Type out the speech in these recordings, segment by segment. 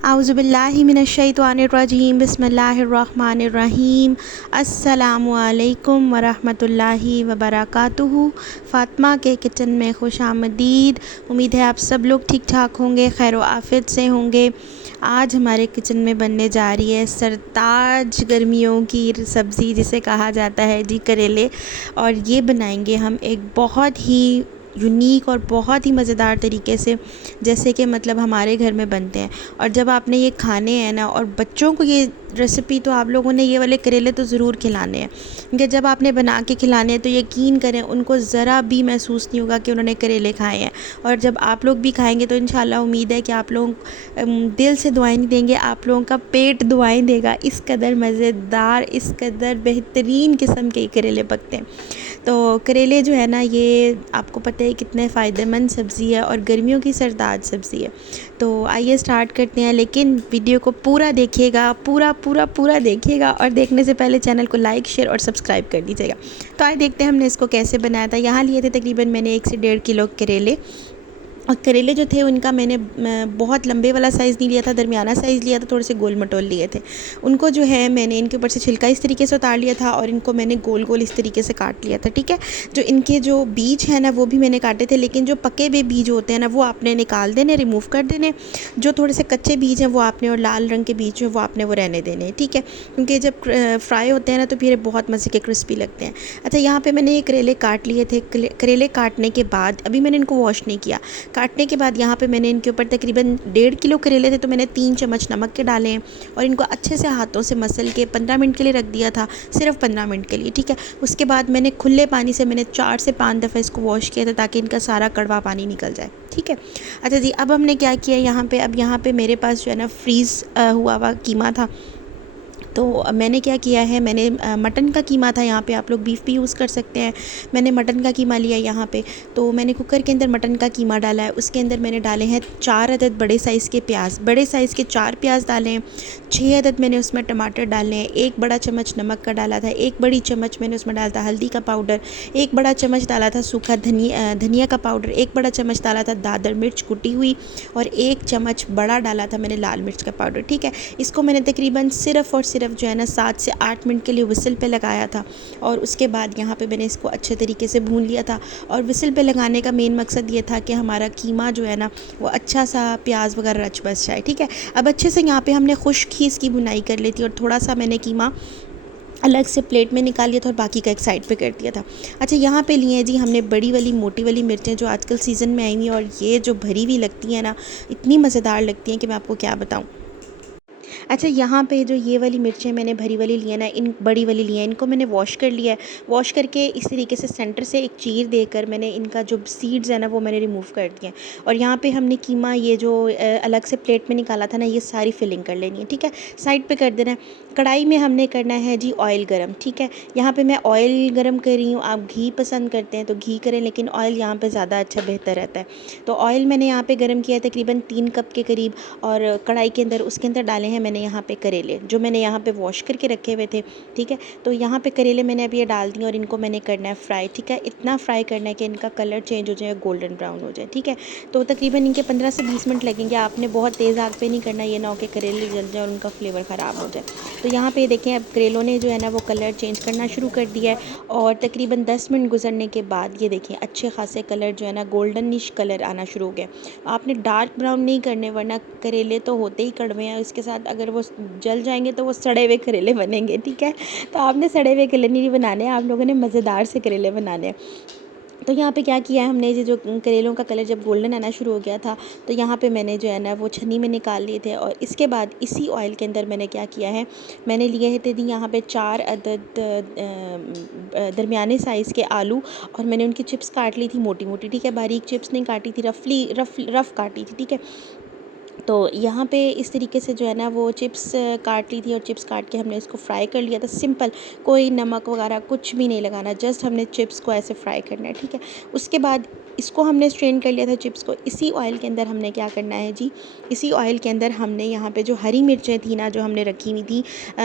आउज़ुबिल्लाहि मिनश्शैतानिर्रजीम बिस्मिल्लाहिर्रहमानिर्रहीम अस्सलामुअलैकुम वरहमतुल्लाहि वबरकातुहू। फ़ातिमा के किचन में खुशामदीद। उम्मीद है आप सब लोग ठीक ठाक होंगे, खैर व आफियत से होंगे। आज हमारे किचन में बनने जा रही है सरताज गर्मियों की सब्ज़ी जिसे कहा जाता है जी करेले। और ये बनाएंगे हम एक बहुत ही यूनिक और बहुत ही मज़ेदार तरीके से, जैसे कि मतलब हमारे घर में बनते हैं। और जब आपने ये खाने हैं ना, और बच्चों को ये रेसिपी तो आप लोगों ने ये वाले करेले तो ज़रूर खिलाने हैं, क्योंकि जब आपने बना के खिलाने हैं तो यकीन करें उनको ज़रा भी महसूस नहीं होगा कि उन्होंने करेले खाए हैं। और जब आप लोग भी खाएंगे तो इंशाल्लाह उम्मीद है कि आप लोग दिल से दुआएं नहीं देंगे, आप लोगों का पेट दुआएं देगा। इस कदर मज़ेदार, इस कदर बेहतरीन किस्म के करेले पकते हैं। तो करेले जो है ना, ये आपको पता है कितने फ़ायदेमंद सब्ज़ी है और गर्मियों की सरताज सब्ज़ी है। तो आइए स्टार्ट करते हैं, लेकिन वीडियो को पूरा देखिएगा, पूरा पूरा पूरा देखिएगा। और देखने से पहले चैनल को लाइक, शेयर और सब्सक्राइब कर दीजिएगा। तो आइए देखते हैं हमने इसको कैसे बनाया था। यहाँ लिए थे तकरीबन मैंने 1 से 1.5 किलो करेले। और करेले जो थे उनका मैंने बहुत लंबे वाला साइज़ नहीं लिया था, दरमियाना साइज़ लिया था, थोड़े से गोल मटोल लिए थे। उनको जो है मैंने इनके ऊपर से छिलका इस तरीके से उतार लिया था और इनको मैंने गोल गोल इस तरीके से काट लिया था, ठीक है। जो इनके जो बीज हैं ना वो भी मैंने काटे थे, लेकिन जो पके हुए बीज होते हैं ना वो आपने निकाल देने, रिमूव कर देने। जो थोड़े से कच्चे बीज हैं वो आपने, और लाल रंग के बीज जो है वो आपने वो रहने देने, ठीक है। क्योंकि जब फ्राई होते हैं ना तो फिर बहुत मज़े के क्रिस्पी लगते हैं। अच्छा, यहाँ पर मैंने ये करेले काट लिए थे। करेले काटने के बाद अभी मैंने इनको वॉश नहीं किया। काटने के बाद यहाँ पे मैंने इनके ऊपर तकरीबन 1.5 किलो करेले थे तो मैंने 3 चम्मच नमक के डाले हैं और इनको अच्छे से हाथों से मसल के 15 मिनट के लिए रख दिया था, सिर्फ 15 मिनट के लिए, ठीक है। उसके बाद मैंने खुले पानी से मैंने 4 से 5 दफ़ा इसको वॉश किया था ताकि इनका सारा कड़वा पानी निकल जाए, ठीक है। अच्छा जी, अब हमने क्या किया यहाँ पे, अब यहाँ पे मेरे पास जो है ना फ्रीज़ हुआ हुआ कीमा था। तो मैंने क्या किया है, मैंने मटन का कीमा था, यहाँ पे आप लोग बीफ भी यूज़ कर सकते हैं। मैंने मटन का कीमा लिया यहाँ पे। तो मैंने कुकर के अंदर मटन का कीमा डाला है, उसके अंदर मैंने डाले हैं 4 अदद बड़े साइज़ के प्याज, बड़े साइज़ के 4 प्याज डाले हैं। 6 अदद मैंने उसमें टमाटर डाले हैं। 1 बड़ा चम्मच नमक का डाला था। 1 बड़ी चम्मच मैंने उसमें डाला था हल्दी का पाउडर। 1 बड़ा चम्मच डाला था सूखा धनिया का पाउडर। 1 बड़ा चम्मच डाला था दादर मिर्च कुटी हुई, और 1 चम्मच बड़ा डाला था मैंने लाल मिर्च का पाउडर, ठीक है। इसको मैंने तकरीबन सिर्फ़ और सिर्फ जो है ना 7 से 8 मिनट के लिए विसल पे लगाया था। और उसके बाद यहाँ पे मैंने इसको अच्छे तरीके से भून लिया था। और विसल पे लगाने का मेन मकसद ये था कि हमारा कीमा जो है ना वो अच्छा सा प्याज वगैरह रच बस जाए, ठीक है। अब अच्छे से यहाँ पे हमने खुश्क ही इसकी भुनाई कर ली थी, और थोड़ा सा मैंने कीमा अलग से प्लेट में निकाल लिया था और बाकी का एक साइड पे कर दिया था। अच्छा, यहाँ पे लिए हैं जी हमने बड़ी वाली मोटी वाली मिर्चें जो आजकल सीज़न में आई हुई हैं, और ये जो भरी हुई लगती हैं ना, इतनी मज़ेदार लगती हैं कि मैं आपको क्या बताऊँ। अच्छा, यहाँ पे जो ये वाली मिर्चें मैंने भरी वाली ली है ना, इन बड़ी वाली ली हैं, इनको मैंने वॉश कर लिया है। वॉश करके इस तरीके से सेंटर से एक चीर देकर मैंने इनका जो सीड्स है ना वो मैंने रिमूव कर दिए हैं। और यहाँ पे हमने कीमा ये जो अलग से प्लेट में निकाला था ना, ये सारी फिलिंग कर लेनी है, ठीक है। साइड पे कर देना है। कढ़ाई में हमने करना है जी ऑयल गरम, ठीक है। यहाँ पे मैं ऑयल गरम कर रही हूँ, आप घी पसंद करते हैं तो घी करें, लेकिन ऑयल यहाँ पे ज़्यादा अच्छा बेहतर रहता है। तो ऑयल मैंने यहाँ पे गरम किया है तकरीबन 3 कप के करीब, और कढ़ाई के अंदर उसके अंदर डाले हैं मैंने यहाँ पे करेले जो मैंने यहाँ पे वॉश करके रखे हुए थे, ठीक है। तो यहाँ पे करेले मैंने अभी ये डाल दिए और इनको मैंने करना है फ्राई, ठीक है। इतना फ्राई करना है कि इनका कलर चेंज हो जाए, गोल्डन ब्राउन हो जाए, ठीक है। तो तकरीबन इनके 15 से 20 मिनट लगेंगे। आपने बहुत तेज़ आग पे नहीं करना, ये ना हो कि करेले जल जाए और उनका फ्लेवर ख़राब हो जाए। तो यहाँ पे देखें, अब करेलों ने जो है ना वो कलर चेंज करना शुरू कर दिया है, और तकरीबन 10 मिनट गुजरने के बाद ये देखें अच्छे खासे कलर जो है ना गोल्डनिश कलर आना शुरू हो गया। आपने डार्क ब्राउन नहीं करने, वरना करेले तो होते ही कड़वे हैं, इसके साथ अगर वो जल जाएंगे तो वो सड़े हुए करेले बनेंगे, ठीक है। तो आपने सड़े हुए करेले नहीं बनाने, आप लोगों ने मज़ेदार से करेले बनाने हैं। तो यहाँ पे क्या किया है हमने, ये जो करेलों का कलर जब गोल्डन आना शुरू हो गया था, तो यहाँ पे मैंने जो है ना वो छन्नी में निकाल लिए थे। और इसके बाद इसी ऑयल के अंदर मैंने क्या किया है, मैंने लिए थे यहाँ पे 4 अदद दरमियाने साइज़ के आलू, और मैंने उनकी चिप्स काट ली थी मोटी मोटी, ठीक है। बारीक चिप्स नहीं काटी थी, रफ़ काटी थी, ठीक है। तो यहाँ पे इस तरीके से जो है ना वो चिप्स काट ली थी, और चिप्स काट के हमने इसको फ्राई कर लिया था सिंपल, कोई नमक वगैरह कुछ भी नहीं लगाना, जस्ट हमने चिप्स को ऐसे फ्राई करना है, ठीक है। उसके बाद इसको हमने स्ट्रेन कर लिया था चिप्स को। इसी ऑयल के अंदर हमने क्या करना है जी, इसी ऑयल के अंदर हमने यहाँ पे जो हरी मिर्चें थी ना, जो हमने रखी हुई थी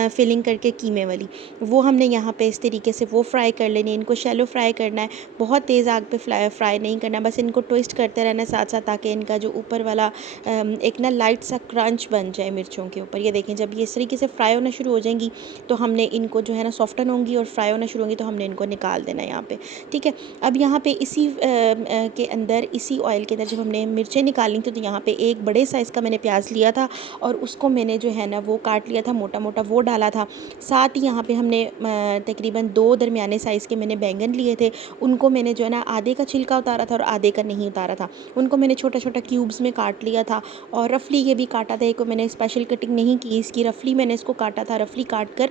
फिलिंग करके कीमे वाली, वो हमने यहाँ पे इस तरीके से वो फ्राई कर लेनी है। इनको शैलो फ्राई करना है, बहुत तेज़ आग पे फ्राई नहीं करना, बस इनको ट्विस्ट करते रहना है साथ साथ, ताकि इनका जो ऊपर वाला एक ना लाइट सा क्रंच बन जाए मिर्चों के ऊपर। ये देखें, जब ये इस तरीके से फ्राई होना शुरू हो जाएंगी तो हमने इनको जो है ना सॉफ्टन होंगी और फ्राई होना शुरू होंगी, तो हमने इनको निकाल देना है यहाँ पे। ठीक है, अब यहाँ पे इसी के अंदर, इसी ऑयल के अंदर जब हमने मिर्चें निकाली थी, तो यहाँ पे एक बड़े साइज़ का मैंने प्याज लिया था और उसको मैंने जो है ना वो काट लिया था मोटा मोटा, वो डाला था। साथ ही यहाँ पे हमने तकरीबन 2 दरमियाने साइज़ के मैंने बैंगन लिए थे, उनको मैंने जो है ना आधे का छिलका उतारा था और आधे का नहीं उतारा था, उनको मैंने छोटा छोटा क्यूब्स में काट लिया था। और रफली ये भी काटा था, एक मैंने स्पेशल कटिंग नहीं की इसकी, रफली मैंने इसको काटा था, रफली काट कर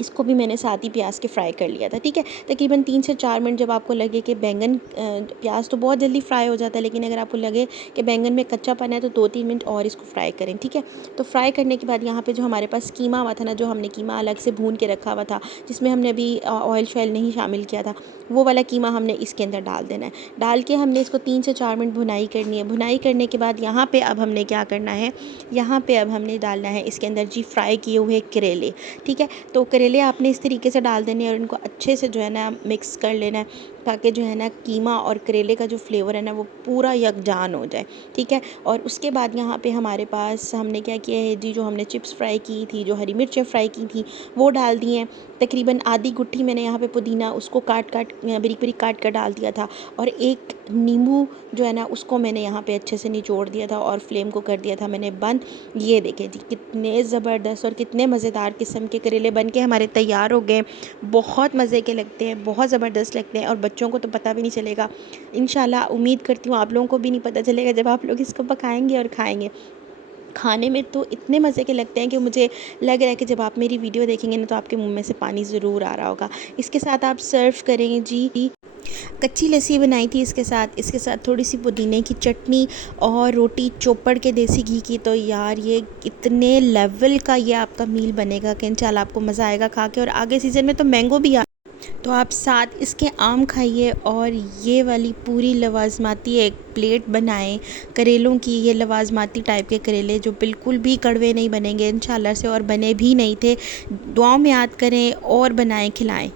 इसको भी मैंने साथ ही प्याज के फ्राई कर लिया था। ठीक है, तकरीबन 3 से 4 मिनट जब आपको लगे कि बैंगन, प्याज तो बहुत जल्दी फ्राई हो जाता है, लेकिन अगर आपको लगे कि बैंगन में कच्चापन है तो 2-3 मिनट और इसको फ्राई करें। ठीक है, तो फ्राई करने के बाद यहाँ पे जो हमारे पास कीमा हुआ था ना, जो हमने कीमा अलग से भून के रखा हुआ था, जिसमें हमने अभी ऑयल शॉयल नहीं शामिल किया था, वो वाला कीमा हमने इसके अंदर डाल देना है। डाल के हमने इसको 3 से 4 मिनट भुनाई करनी है। भुनाई करने के बाद यहाँ पे अब हमने क्या करना है, यहाँ पे अब हमने डालना है इसके अंदर जी फ्राई किए हुए करेले। ठीक है, तो करेले आपने इस तरीके से डाल देने और इनको अच्छे से जो है ना मिक्स कर लेना है, ताकि जो है ना कीमा और करेले का जो फ्लेवर है ना वो पूरा यकजान हो जाए। ठीक है, और उसके बाद यहाँ पे हमारे पास हमने क्या किया है जी, जो हमने चिप्स फ्राई की थी, जो हरी मिर्चें फ्राई की थी, वो डाल दी हैं। तकरीबन आधी गुट्ठी मैंने यहाँ पे पुदीना, उसको काट काट बारीक बारीक काट कर डाल दिया था। और एक नींबू जो है ना उसको मैंने यहाँ पे अच्छे से निचोड़ दिया था और फ्लेम को कर दिया था मैंने बंद। ये देखें जी, कितने ज़बरदस्त और कितने मज़ेदार किस्म के करेले बन के हमारे तैयार हो गए। बहुत मज़े के लगते हैं, बहुत ज़बरदस्त लगते हैं और बच्चों को तो पता भी नहीं चलेगा। इंशाल्लाह उम्मीद करती हूँ आप लोगों को भी नहीं पता चलेगा जब आप लोग इसको पकाएंगे और खाएंगे। खाने में तो इतने मज़े के लगते हैं कि मुझे लग रहा है कि जब आप मेरी वीडियो देखेंगे ना तो आपके मुंह में से पानी ज़रूर आ रहा होगा। इसके साथ आप सर्व करें जी, कच्ची लस्सी बनाई थी इसके साथ थोड़ी सी पुदीने की चटनी और रोटी चोपड़ के देसी घी की। तो यार ये इतने लेवल का ये आपका मील बनेगा कि इंशाल्लाह आपको मज़ा आएगा खा के। और आगे सीज़न में तो मैंगो भी तो आप साथ इसके आम खाइए और ये वाली पूरी लवाजमाती एक प्लेट बनाएं करेलों की। ये लवाजमाती टाइप के करेले जो बिल्कुल भी कड़वे नहीं बनेंगे इंशाल्लाह से, और बने भी नहीं थे। दुआओं में याद करें और बनाएं खिलाएं।